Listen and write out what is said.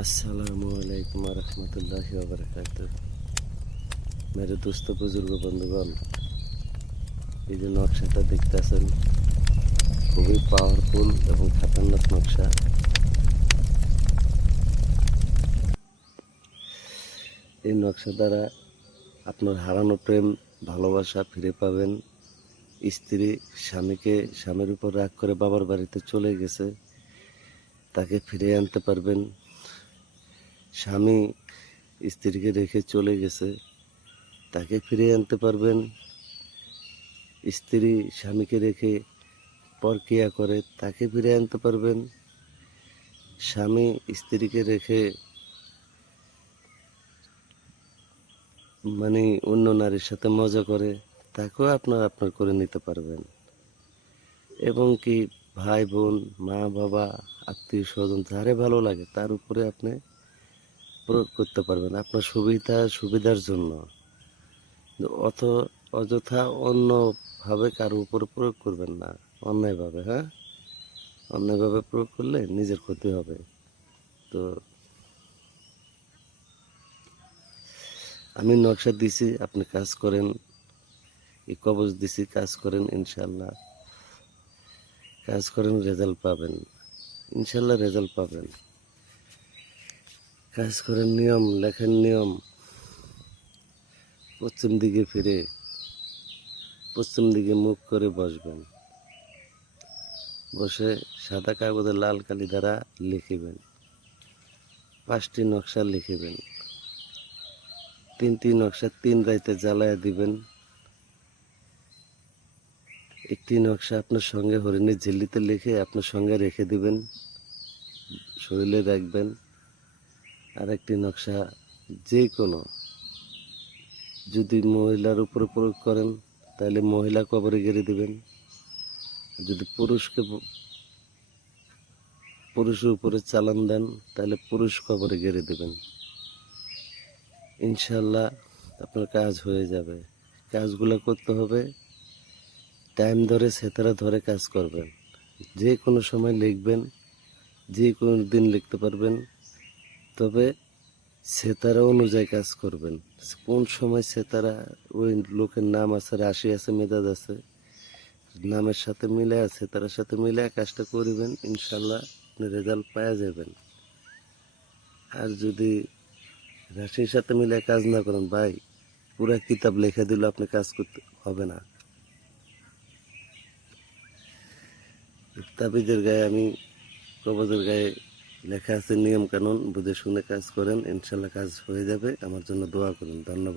अस्सलामुअलैकुम वरहमतुल्लाहि वबरकातुह। मेरे दोस्तों बुजुर्ग बंधुगण, এই যে নকশাটা দেখতেছেন খুবই পাওয়ারফুল এবং খতরনাক নকশা। এই নকশা দ্বারা আপনার হারানো প্রেম ভালোবাসা ফিরে পাবেন। স্ত্রী স্বামীর উপর রাগ করে বাবার বাড়িতে চলে গেছে, তাকে ফিরে আনতে পারবেন। স্বামী স্ত্রীকে রেখে চলে গেছে, তাকে ফিরে আনতে পারবেন। স্ত্রী স্বামীকে রেখে পরকিয়া করে, তাকে ফিরে আনতে পারবেন। স্বামী স্ত্রীকে রেখে অন্য নারীর সাথে মজা করে, তাকেও আপনার করে নিতে পারবেন। এবং কি ভাই বোন, মা বাবা, আত্মীয় স্বজন যারে ভালো লাগে তার উপরে আপনি প্রয়োগ করতে পারবেন আপনার সুবিধার জন্য। অযথা অন্যভাবে কারো উপর প্রয়োগ করবেন না, অন্যায়ভাবে। অন্যায়ভাবে প্রয়োগ করলে নিজের ক্ষতি হবে। তো আমি নকশা দিছি, আপনি কাজ করেন। এই কবজ দিছি, কাজ করেন, ইনশাল্লাহ কাজ করেন, রেজাল্ট পাবেন। ইনশাল্লাহ রেজাল্ট পাবেন। কাজ করেন, নিয়ম লেখেন, নিয়ম পশ্চিম দিকে ফিরে পশ্চিম দিকে মুখ করে বসবেন। বসে সাদা কাগজে লাল কালি দ্বারা লিখিবেন। 5টি নকশা লিখিবেন। 3টি নকশা 3 রাইতে জ্বালায়া দিবেন। একটি নকশা আপনার সঙ্গে হরিণের ঝিল্লিতে লিখে আপনার সঙ্গে রেখে দিবেন, শরীরে রাখবেন। আর একটি নকশা যে কোনো, যদি মহিলার উপরে প্রয়োগ করেন তাহলে মহিলা কবরে গেড়ে দিবেন। যদি পুরুষের উপরে চালান দেন তাহলে পুরুষ কবরে গেড়ে দেবেন। ইনশাল্লাহ আপনার কাজ হয়ে যাবে। কাজগুলো করতে হবে টাইম ধরে, সেতারা ধরে কাজ করবেন। যে কোনো সময় লিখবেন, যে কোনো দিন লিখতে পারবেন। তবে সেতারা অনুযায়ী কাজ করবেন। কোন সময় সেতারা, ওই লোকের নাম আছে, রাশি আছে, মেজাজ আছে, নামের সাথে মিলে আছে, তার সাথে মিলে কাজটা করিবেন। ইনশাল্লাহ আপনি রেজাল্ট পাওয়া যাবেন। আর যদি রাশির সাথে মিলে কাজ না করেন ভাই, পুরা কিতাব লেখা দিল আপনি কাজ করতে হবে না। তাবিজের গায়ে কবজের গায়ে লেখা আছে নিয়ম কানুন, বুঝে শুনে কাজ করেন। ইনশাল্লাহ কাজ হয়ে যাবে। আমার জন্য দোয়া করুন। ধন্যবাদ।